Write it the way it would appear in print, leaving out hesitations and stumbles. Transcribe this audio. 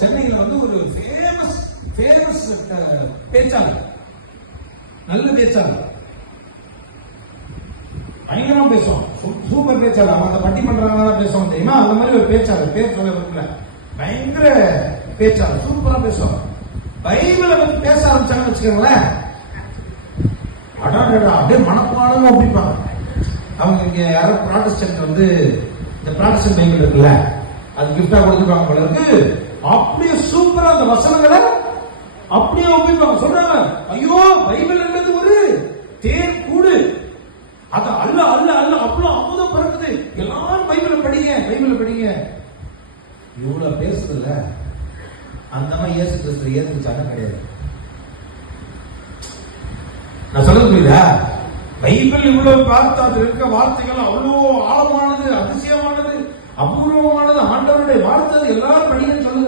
சென்னையில் ஒரு ஃபேமஸ் பேச்சாளர், நல்ல பேச்சாளர், பயங்கரமா பேசுவோம், சூப்பர் பேச்சாளர். அவங்க அந்த பட்டிமன்றங்களா பேசுவோம் தெரியுமா, அந்த மாதிரி ஒரு பேச்சாளர், பேர் சொல்ல விரும்பல, பயங்கர பேச்சாளர், சூப்பரா பேசுவோம். பைபிளை பத்தி பேச ஆரம்பிச்சாங்கன்னு வச்சுக்கோங்களேன், அப்படியே மனப்பாடமா அப்படிப்பாங்க. அவங்க இங்க யாரோ ப்ராட்டஸ்டன்ட் இந்த ப்ராட்டஸ்டன்ட் பைபிள் இருக்குல்ல, அது கிஃப்டா கொடுத்துருப்பாங்க போல இருக்கு. அப்படியே சூப்பரா அந்த வசனங்களை அப்படியே ஒப்பிப்பாங்க. சொல்றாங்க, ஐயோ பைபிள் என்பது ஒரு தேன் கூடு, அது அல்ல அல்ல அல்ல, அவ்வளவு அமுதம் பிறக்குது, எல்லாரும் பைபிளை படிங்க. இவ்வளவு பேசுதுல்ல, அந்த மாதிரி இயேசு கிறிஸ்து ஏத்துச்சாங்க கிடையாது. நான் சொல்ல புரியுதா? பைபிள் இவ்வளவு பார்த்து அது இருக்க வார்த்தைகள் அவ்வளவு ஆழமானது, அதிசயமானது, அபூர்வமானது, ஆண்டவருடைய வார்த்தை, எல்லாரும் படிக்க